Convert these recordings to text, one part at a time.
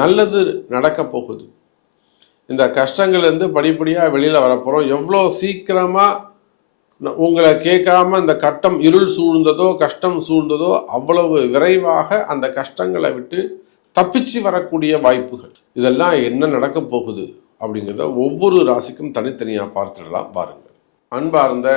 நல்லது நடக்க போகுது. இந்த கஷ்டங்கள்லேருந்து படிப்படியாக வெளியில் வரப்போகிறோம் எவ்வளோ சீக்கிரமாக உங்களை கேட்காம இந்த கட்டம் இருள் சூழ்ந்ததோ கஷ்டம் சூழ்ந்ததோ அவ்வளவு விரைவாக அந்த கஷ்டங்களை விட்டு தப்பிச்சு வரக்கூடிய வாய்ப்புகள். இதெல்லாம் என்ன நடக்க போகுது அப்படிங்கிறத ஒவ்வொரு ராசிக்கும் தனித்தனியாக பார்த்துடலாம். பாருங்கள் அன்பார்ந்த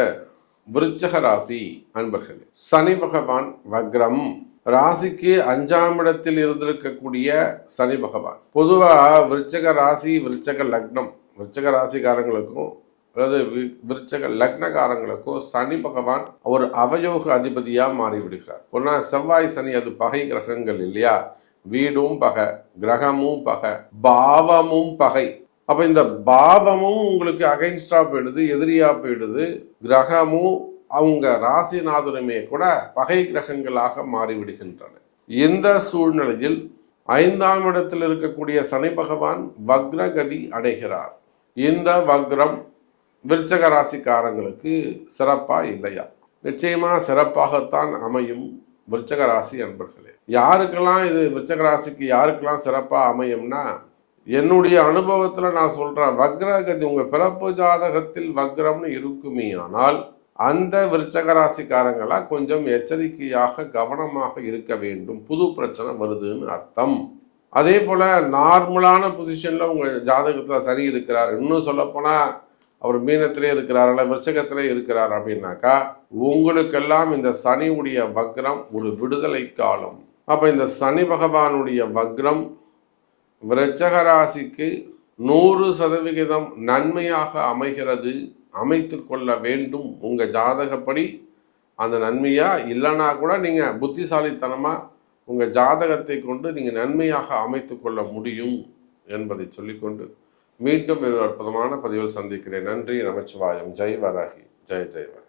விருச்சக ராசி அன்பர்களே சனி பகவான் வக்ரம். ராசிக்கு அஞ்சாம் இடத்தில் இருந்திருக்கக்கூடிய சனி பகவான். பொதுவாக விருச்சக ராசி விருச்சக லக்னம் விருச்சக ராசிக்காரங்களுக்கும் அதாவது விருச்சக லக்னகாரங்களுக்கும் சனி பகவான் ஒரு அவயோக அதிபதியாக மாறிவிடுகிறார். ஒன்னா செவ்வாய் சனி அது பகை கிரகங்கள் இல்லையா? வீடும் பகை கிரகமும் பகை பாவமும் பகை. அப்போ இந்த பாவமும் உங்களுக்கு அகைன்ஸ்டாக போயிடுது எதிரியாக போயிடுது கிரகமும் அவங்க ராசிநாதனுமே கூட பகை கிரகங்களாக மாறிவிடுகின்றன. இந்த சூழ்நிலையில் ஐந்தாம் இடத்தில் இருக்கக்கூடிய சனி பகவான் வக்ரகதி அடைகிறார். இந்த வக்ரம் விருச்சக ராசிக்காரங்களுக்கு சிறப்பா இல்லையா? நிச்சயமா சிறப்பாகத்தான் அமையும் விருச்சக ராசி அன்பர்களே. யாருக்கெல்லாம் இது விருச்சக ராசிக்கு யாருக்கெல்லாம் சிறப்பா அமையும்னா என்னுடைய அனுபவத்தில் நான் சொல்கிறேன் வக்ரகதி உங்கள் பிறப்பு ஜாதகத்தில் வக்ரம்னு இருக்குமே ஆனால் அந்த விருச்சக ராசிக்காரங்களா கொஞ்சம் எச்சரிக்கையாக கவனமாக இருக்க வேண்டும். புது பிரச்சனை வருதுன்னு அர்த்தம். அதே போல நார்மலான பொசிஷன்ல உங்க ஜாதகத்துல சரி இருக்கிறார். இன்னும் சொல்லப்போனா அவர் மீனத்திலே இருக்கிறார் அல்ல விருச்சகத்திலே இருக்கிறார் அப்படின்னாக்கா உங்களுக்கெல்லாம் இந்த சனியுடைய வக்ரம் ஒரு விடுதலை காலம். அப்ப இந்த சனி பகவானுடைய வக்ரம் விருச்சக ராசிக்கு நூறு சதவிகிதம் நன்மையாக அமைகிறது. அமைத்து கொள்ள வேண்டும். உங்கள் ஜாதகப்படி அந்த நன்மையாக இல்லைன்னா கூட நீங்கள் புத்திசாலித்தனமாக உங்கள் ஜாதகத்தை கொண்டு நீங்கள் நன்மையாக அமைத்து கொள்ள முடியும் என்பதை சொல்லிக்கொண்டு மீண்டும் ஒரு அற்புதமான பதிவில் சந்திக்கிறேன். நன்றி. நமச்சிவாயம். ஜெய் வராகி ஜெய் ஜெய் வராகி